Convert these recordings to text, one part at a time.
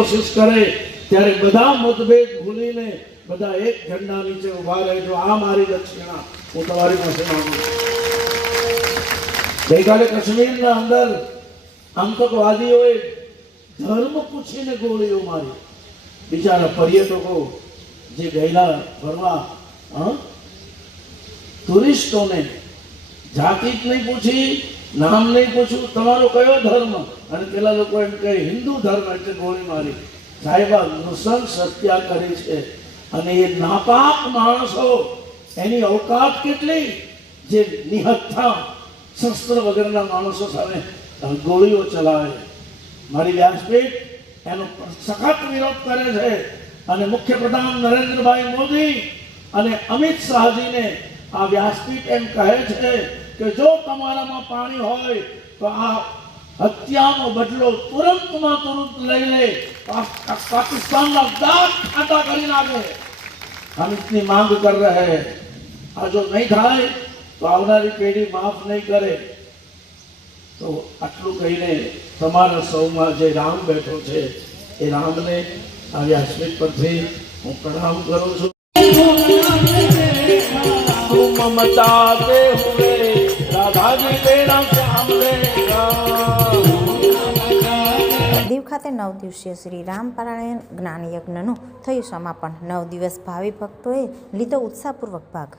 કોશિશ કરે ત્યારે બધા મતભેદ ભૂલીને બધા એક ઝંડા નીચે ઉભા રહેજો. આ મારી દક્ષિણા હું તમારી પાસે માંગુ છું. ગઈકાલે કાશ્મીરના અંદર આતંકવાદીઓએ ધર્મ પૂછીને ગોળીઓ મારી. બિચારા પર્યટકો જે ગયેલા ફરવા, ટુરિસ્ટોને જાતિ જ નહીં પૂછી, નામ નહીં પૂછ્યું, તમારો કયો ધર્મ, અને પેલા લોકો એમ કહે હિન્દુ ધર્મ, એટલે ગોળી મારી. સાહેબા નૃશંસ હત્યા કરી છે. અને એ નાપાક માણસો, એની અવકાત કેટલી, જે નિહત્થા શસ્ત્ર વગરના માણસો સામે ગોળીઓ ચલાવે. મારી વ્યાસપીઠ એનો સખત વિરોધ કરે છે. અને મુખ્યપ્રધાન નરેન્દ્રભાઈ મોદી અને અમિત શાહજીને આ વ્યાસપીઠ એમ કહે છે કે જો તમારામાં પાણી હોય તો આ હત્યાનો બદલો તુરંતમાં તુરંત લઈ લે, પાकिस्तानના દાંત ખાટા કરી નાખે. हम इतनी मांग कर रहे हैं. આ જો નહીં થાય તો આવનારી પેઢી માફ નહીં કરે. તો આટલું કહીને તમારા સૌમાં જે રામ બેઠો છે એ રામને આ વ્યાસપીઠ પરથી હું પ્રણામ કરું છું. મમતાતે હુએ રાધાજી તેરા સામને. દીવ ખાતે 9 દિવસીય શ્રી રામ પારાયણ જ્ઞાન યજ્ઞનું થયું સમાપન. 9 દિવસ ભાવિ ભક્તોએ લીધો ઉત્સાહપૂર્વક ભાગ.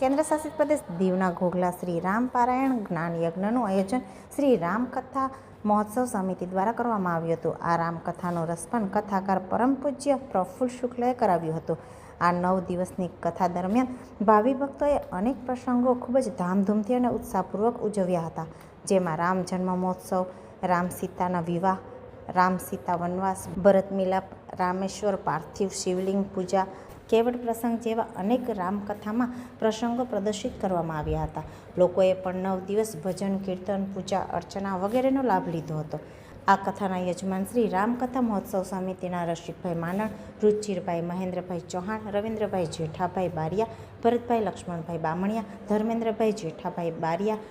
કેન્દ્ર શાસિત પ્રદેશ દીવના ઘોઘલા શ્રી રામ પારાયણ જ્ઞાન યજ્ઞનું આયોજન શ્રી રામકથા મહોત્સવ સમિતિ દ્વારા કરવામાં આવ્યું હતું. આ રામકથાનું રસપાન કથાકાર પરમ પૂજ્ય પ્રફુલ્લ શુક્લએ કરાવ્યું હતું. આ 9 દિવસની કથા દરમિયાન ભાવિ ભક્તોએ અનેક પ્રસંગો ખૂબ જ ધામધૂમથી અને ઉત્સાહપૂર્વક ઉજવ્યા હતા. જેમાં રામ જન્મ મહોત્સવ, રામ સીતાના વિવાહ, રામ સીતા વનવાસ, ભરત મિલાપ, રામેશ્વર પાર્થિવ શિવલિંગ પૂજા, કેવડ પ્રસંગ જેવા અનેક રામકથામાં પ્રસંગો પ્રદર્શિત કરવામાં આવ્યા હતા. લોકોએ પણ 9 દિવસ ભજન, કીર્તન, પૂજા અર્ચના વગેરેનો લાભ લીધો હતો. આ કથાના યજમાન શ્રી રામકથા મહોત્સવ સમિતિના રસિકભાઈ માનણ, રુચિરભાઈ મહેન્દ્રભાઈ ચૌહાણ, રવિન્દ્રભાઈ જેઠાભાઈ બારિયા, ભરતભાઈ લક્ષ્મણભાઈ બામણિયા, ધર્મેન્દ્રભાઈ જેઠાભાઈ બારિયા,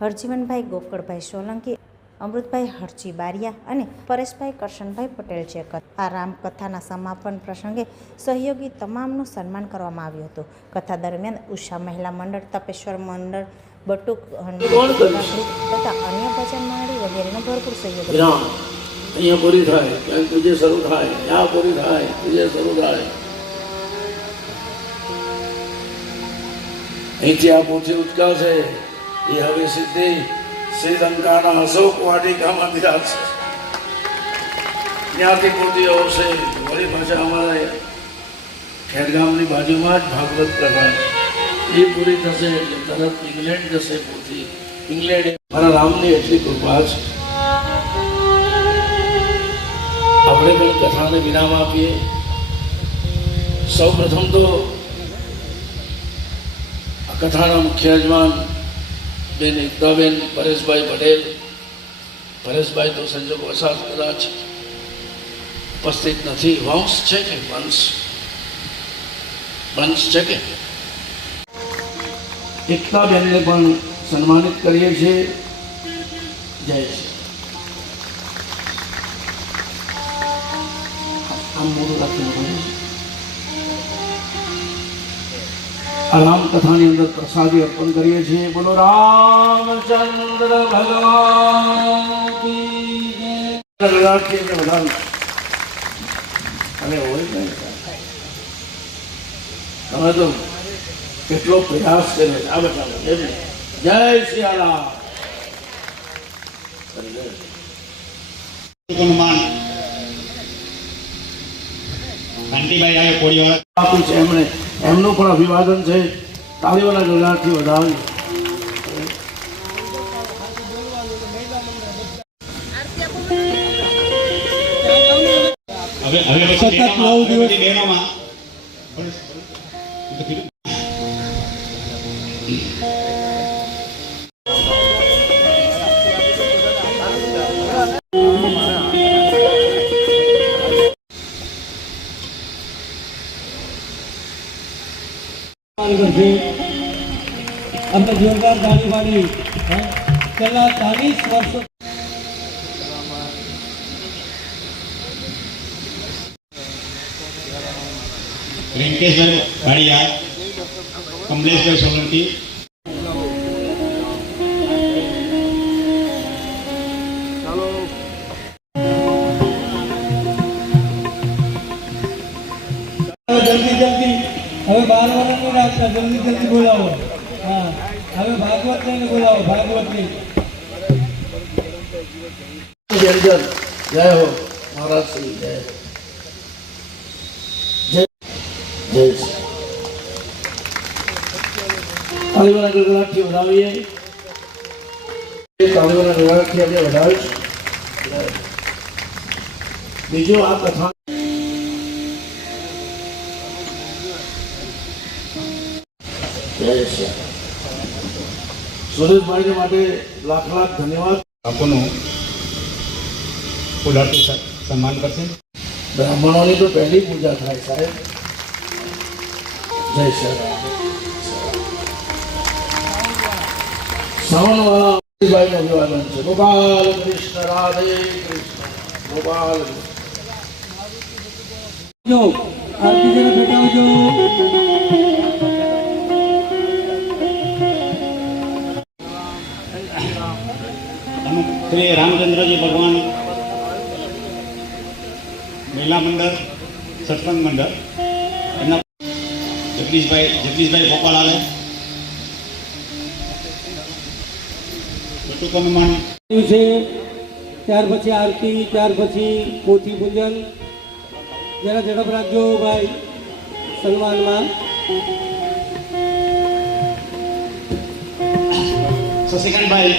હરજીવનભાઈ ગોકળભાઈ સોલંકી, અમૃતભાઈ હરજી બારિયા અને પરેશભાઈ કરશનભાઈ પટેલ છે. આ રામકથાના સમાપન પ્રસંગે સહયોગી તમામનું સન્માન કરવામાં આવ્યું હતું. કથા દરમિયાન ઉષા મહિલા મંડળ, તપેશ્વર મંડળ, બટુક તથા અન્ય ભજન મંડળી વગેરેનો ભરપૂર સહયોગ. અહીંયા પૂરી થાય ત્યાં પૂજે શરૂ થાય, ત્યાં પૂરી થાય પૂજે શરૂ થાય. અહીંથી આ પોથી ઉચકાશે એ હવે સીધી શ્રીલંકાના અશોક વાટિકામાં બિરાજશે. ત્યાંથી પોતી આવશે. વળી પાછા અમારા ખેરગામની બાજુમાં જ ભાગવત કથા એ પૂરી થશે એટલે તરત ઇંગ્લેન્ડ જશે પોતી. ઇંગ્લેન્ડ મારા રામની એટલી કૃપા છે. આપણે પણ કથાને વિરામ આપીએ. સૌ પ્રથમ તો આ કથાના મુખ્ય યજમાન બેન એકતાબેન પરેશભાઈ પટેલ. પરેશભાઈ તો સંજોગ વસાત કદાચ ઉપસ્થિત નથી. વંશ છે કે વંશ છે કે એકતાબેનને પણ સન્માનિત કરીએ છીએ. જય શ્રી આમ મોડું રાખીને આ રામકથાની અંદર પ્રસાદી અર્પણ કરીએ છીએ. બોલો રામચંદ્ર ભગવાન કી જય. અને હોય ને તમે તો કેટલો પ્રયાસ કર્યો. આ બતાવો એમ. જય સિયારામ. એમણે એમનું પણ અભિવાદન છે. તાળીઓના ગળગાટથી વધાવી. સતત 9 દિવસ બહેનોમાં કરશે. આપણે જોરદાર તાળી પાડી. છેલ્લા 40 વર્ષો રિંકેશભાઈ ભાડિયા, કમલેશભાઈ સોલંકી, જલ્દી જલ્દી હવે 12 વર્ષની રાખતા જલ્દી જલ્દી બોલાવો. હા, હવે ભાગવતને બોલાવો. ભાગવતની જય જય હો મહારાજ શ્રી જય જય જય તાલીઓના ગળગળાટથી વધાવીએ. તાલીઓના ગળગળાટથી આપણે વધાવીશું. બીજું આ કથા સુરેશભાઈને માટે લાખ લાખ ધન્યવાદ. આપોનું ફૂલહારથી સન્માન કરશે. બ્રાહ્મણોની તો પહેલી પૂજા થાય સાહેબ. જય શ્રી રામ. શ્રાવણવાળા ભાઈનું અભિવાદન છે. ગોપાલ કૃષ્ણ રાધે કૃષ્ણ ગોપાલ. જો આરતી જરા બેઠાવજો. શ્રી રામચંદ્રજી ભગવાન મહિલા મંડળ સત્સંગ મંડળ એમના જગદીશભાઈ ગોપાલ આવે. કુટુંબમાં છે ત્યાર પછી આરતી, ત્યાર પછી પોથી પૂજન. જરા ઝડપ રાખજો ભાઈ સન્માનમાં. શશિકાંતભાઈ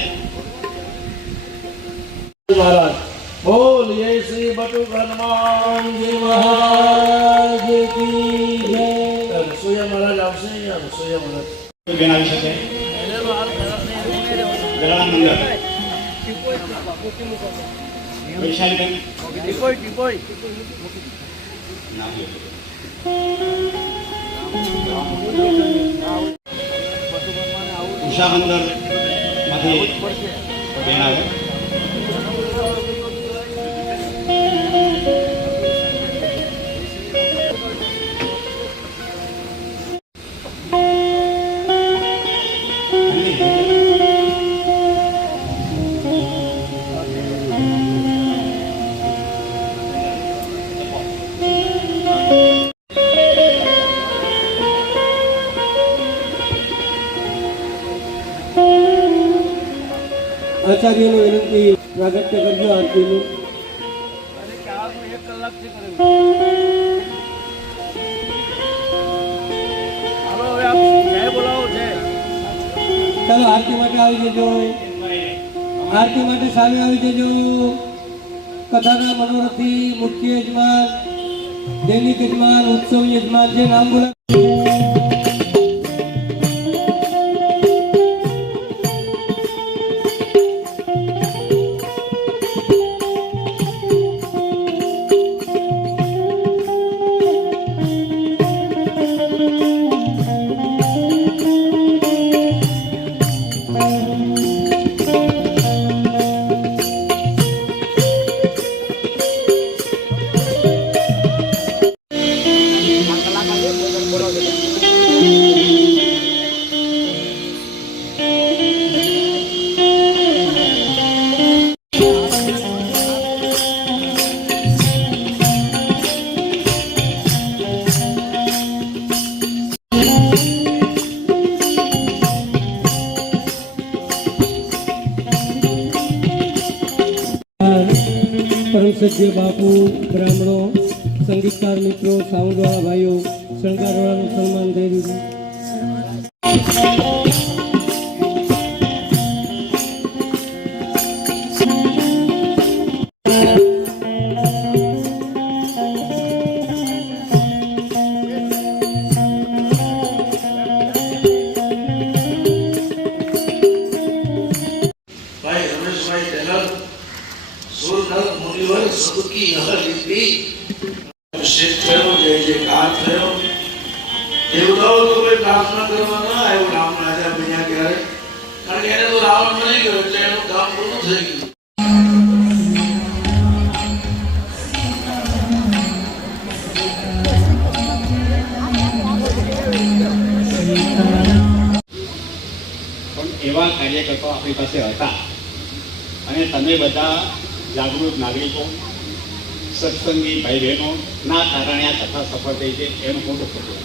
મહારાજ બોલીએ શ્રી બટુક હનુમાનજી મહારાજ કી જય. રસોઈયા મહારાજ આવશે અહીંયા. રસોઈયા મહારાજ બેન આવી શકે. ગળાના મંડળ વૈશાલીબેન નામ લ્યો. ઉષા મંડળ માંથી બેન આવે. આચાર્યને વિનંતી પ્રાગટ્ય કરજો આરતીનું. ચાલો આરતી માટે આવી જજો. આરતી માટે સામે આવી જજો. કથાના મનોરથી મુખ્ય યજમાન, દૈનિક યજમાન, ઉત્સવ યજમાન, જે નામ બોલા. પરમ સજ્ય બાપુ, બ્રાહ્મણો, સંગીતકાર મિત્રો, સાઉન્ડવાળા ભાઈઓ, શણગારવાળાનું સન્માન થઈ રહ્યું ભાઈ રમેશભાઈ ટેલર સુરનર મુનિવર સદકી નહલિપી અભિષેક થયો. જય જયકાર થયો. દેવતાઓ તો કોઈ પ્રાર્થના પૂરું થઈ ગયું. પણ એવા કાર્યકર્તાઓ આપણી પાસે હતા અને તમે બધા જાગૃત નાગરિકો સત્સંગી ભાઈ બહેનો ના કારણે આ કથા સફળ થઈ છે એનું મોટું ખોટું.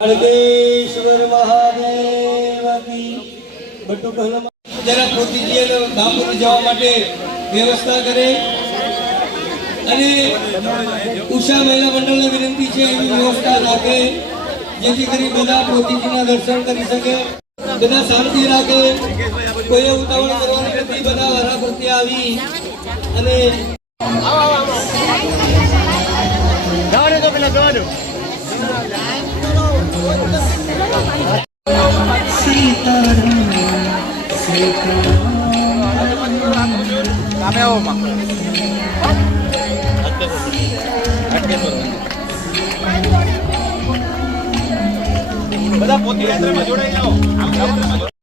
ખડગેશ્વર મહાદેવ કી. બટુ પહેલા જરા પોતીજી અને બાપુને જવા માટે વ્યવસ્થા કરે અને ઉષા મહિલા મંડળને વિનંતી છે એવી વ્યવસ્થા રાખે જેથી કરી બધા પોતીજીના દર્શન કરી શકે, બધા શાંતિ રાખે, કોઈએ ઉતાવળ કરવાની નથી, બધા વરા પ્રત્યે આવી અને બધા પોતી યાત્રામાં જોડાઈ જાઓ.